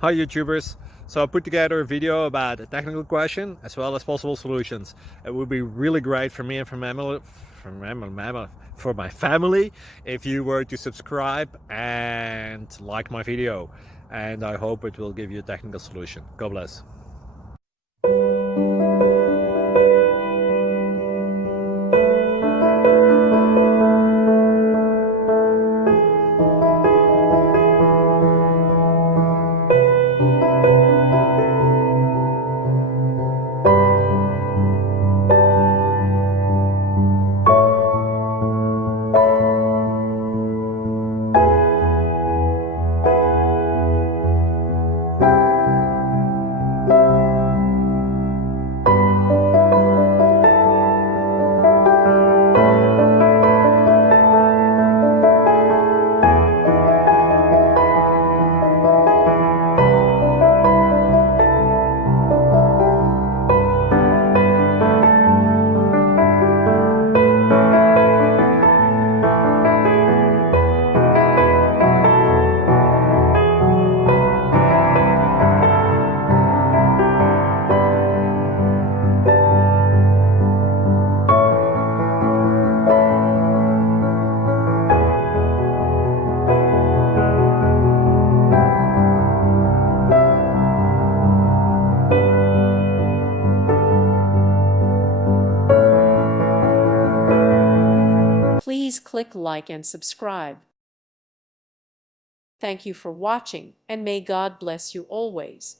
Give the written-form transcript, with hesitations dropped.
Hi YouTubers! So I put together a video about a technical question as well as possible solutions. It would be really great for me and for my family if you were to subscribe and like my video. And I hope it will give you a technical solution. God bless. Please click like and subscribe. Thank you for watching, and may God bless you always.